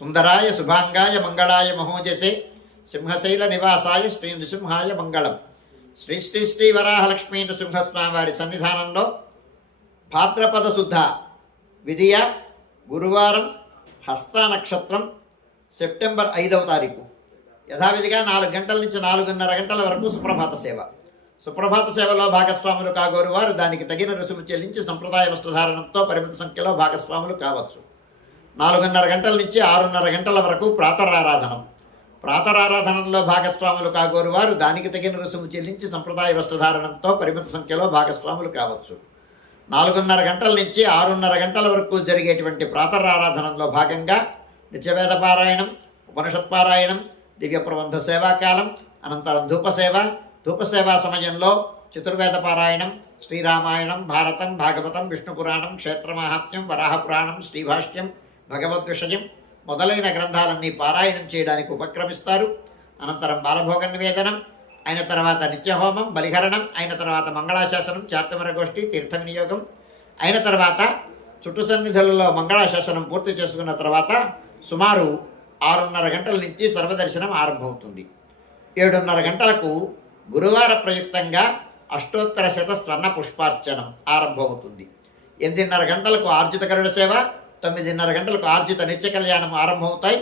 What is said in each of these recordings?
సుందరాయ శుభాంగాయ మంగళాయ మహోజసే. సింహశైల నివాసాయ శ్రీ నృసింహాయ మంగళం. శ్రీ శ్రీ శ్రీ వరాహలక్ష్మీ నృసింహస్వామి వారి సన్నిధానంలో భాద్రపద శుద్ధ విధియ గురువారం హస్త నక్షత్రం సెప్టెంబర్ ఐదవ తారీఖు. యథావిధిగా నాలుగు గంటల నుంచి నాలుగున్నర గంటల వరకు సుప్రభాత సేవ. సుప్రభాత సేవలో భాగస్వాములు కాగోరు వారు దానికి తగిన రుసుము చెల్లించి సంప్రదాయ వస్త్రధారణంతో పరిమిత సంఖ్యలో భాగస్వాములు కావచ్చు. నాలుగున్నర గంటల నుంచి ఆరున్నర గంటల వరకు ప్రాతరారాధనం. ప్రాతరారాధనంలో భాగస్వాములు కాగోరు వారు దానికి తగిన రుసుము చెల్లించి సంప్రదాయ వస్త్రధారణంతో పరిమిత సంఖ్యలో భాగస్వాములు కావచ్చు. నాలుగున్నర గంటల నుంచి ఆరున్నర గంటల వరకు జరిగేటువంటి ప్రాతరారాధనంలో భాగంగా నిత్యవేద పారాయణం ఉపనిషత్ పారాయణం దివ్య ప్రబంధ సేవాకాలం అనంతరం ధూపసేవ ధూపసేవా సమయంలో చతుర్వేద పారాయణం శ్రీరామాయణం భారతం భాగవతం విష్ణు పురాణం క్షేత్రమాహాత్మ్యం వరాహపురాణం శ్రీభాష్యం భగవద్ విషయం. మొదలైన గ్రంథాలన్నీ పారాయణం చేయడానికి ఉపక్రమిస్తారు. అనంతరం బాలభోగ నివేదనం అయిన తర్వాత నిత్యహోమం బలిహరణం అయిన తర్వాత మంగళాశాసనం చాత్తమర గోష్ఠి తీర్థ వినియోగం అయిన తర్వాత చుట్టు సన్నిధులలో మంగళాశాసనం పూర్తి చేసుకున్న తర్వాత సుమారు ఆరున్నర గంటల నుంచి సర్వదర్శనం ఆరంభమవుతుంది. ఏడున్నర గంటలకు గురువార ప్రయుక్తంగా అష్టోత్తర శత స్వర్ణ పుష్పార్చనం ఆరంభమవుతుంది. ఎనిమిదిన్నర గంటలకు ఆర్జిత గరుడ సేవ తొమ్మిదిన్నర గంటలకు ఆర్జిత నిత్య కళ్యాణం ఆరంభమవుతాయి.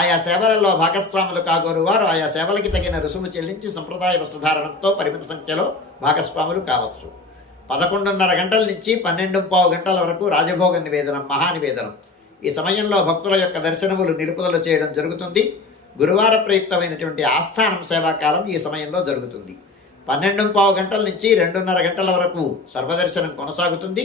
ఆయా సేవలలో భాగస్వాములు కాగోరు వారు ఆయా సేవలకి తగిన రుసుము చెల్లించి సంప్రదాయ వస్త్రధారణతో పరిమిత సంఖ్యలో భాగస్వాములు కావచ్చు. పదకొండున్నర గంటల నుంచి పన్నెండు పావు గంటల వరకు రాజభోగ నివేదనం మహానివేదనం ఈ సమయంలో భక్తుల యొక్క దర్శనములు నిలుపుదల చేయడం జరుగుతుంది. గురువార ప్రయుక్తమైనటువంటి ఆస్థానం సేవాకాలం ఈ సమయంలో జరుగుతుంది. పన్నెండు పావు గంటల నుంచి రెండున్నర గంటల వరకు సర్వదర్శనం కొనసాగుతుంది.